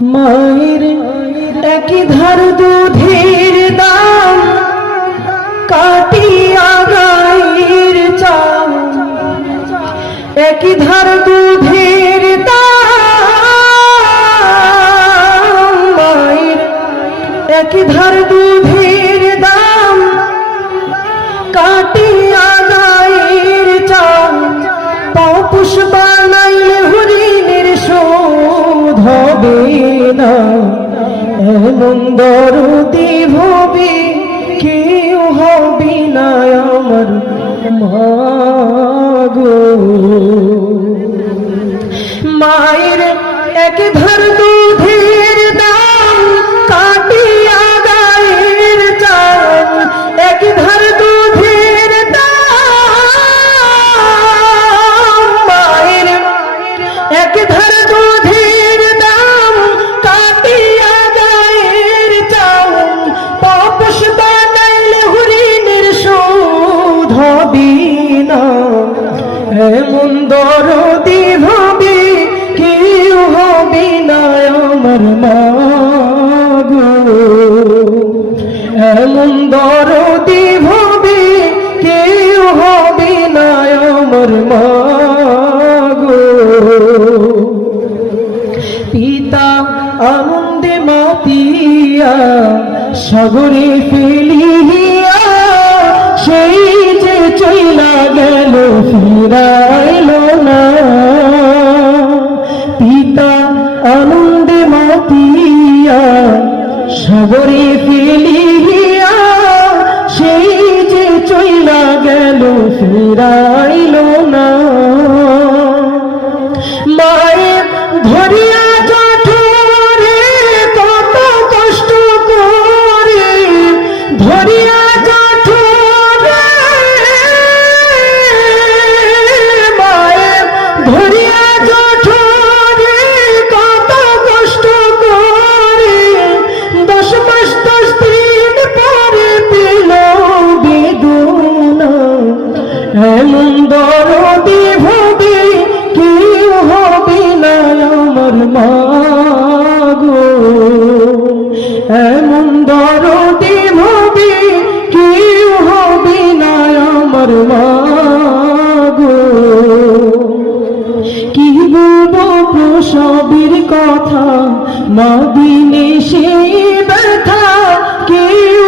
মায়ের একই ধার দুধের দাম কাটিয়া গায়ের চাল, একই ধার দুধের দাম, মায়ের একই ধার দুধের দাম কাটিয়া গায়ের চাল, পাপুষ বানাইলে হরিণের শোধ হবে না। এমন দরদি ভবে কেউ হবে না আমার মাগো। মায়ের এক ধার দুধের দাম কাটিয়া গায়ের চাল, এক ধার দুধের দাম, মায়ের এক ধার দুধের দাম কাটিয়া গায়ের চাল, পাপস বানাইলে হরিণের শোধ হবে না। এমন দরদি ভাবে কেউ হবে না আমার মাগো। এমন দরদি ভাবে কেউ হবে না আমার মাগো। পিতা আনন্দে মাতিয়া সাগরে ফেলিয়া, সেই যে চইলা গেল ফিরাইল না। পিতা আনন্দে মাতিয়া সাগরে ফেলিয়া, সেই যে চইলা গেল ফিরাইল না। মায়ের ধরিয়া জঠরে কত কষ্ট করে, ধরিয়া জঠরে, মায়ের ধরিয়া জঠরে কত কষ্ট করে, 10 মাস 10 দিন পরে পেল বেদনা। এমন দরদি ভবে কেউ হবে না আমার মাগো। এমন দরদি ভবে কেউ হবে না আমার মাগো। কি বলবো প্রসবের কথা, মা দিনে সেই ব্যথা কেউ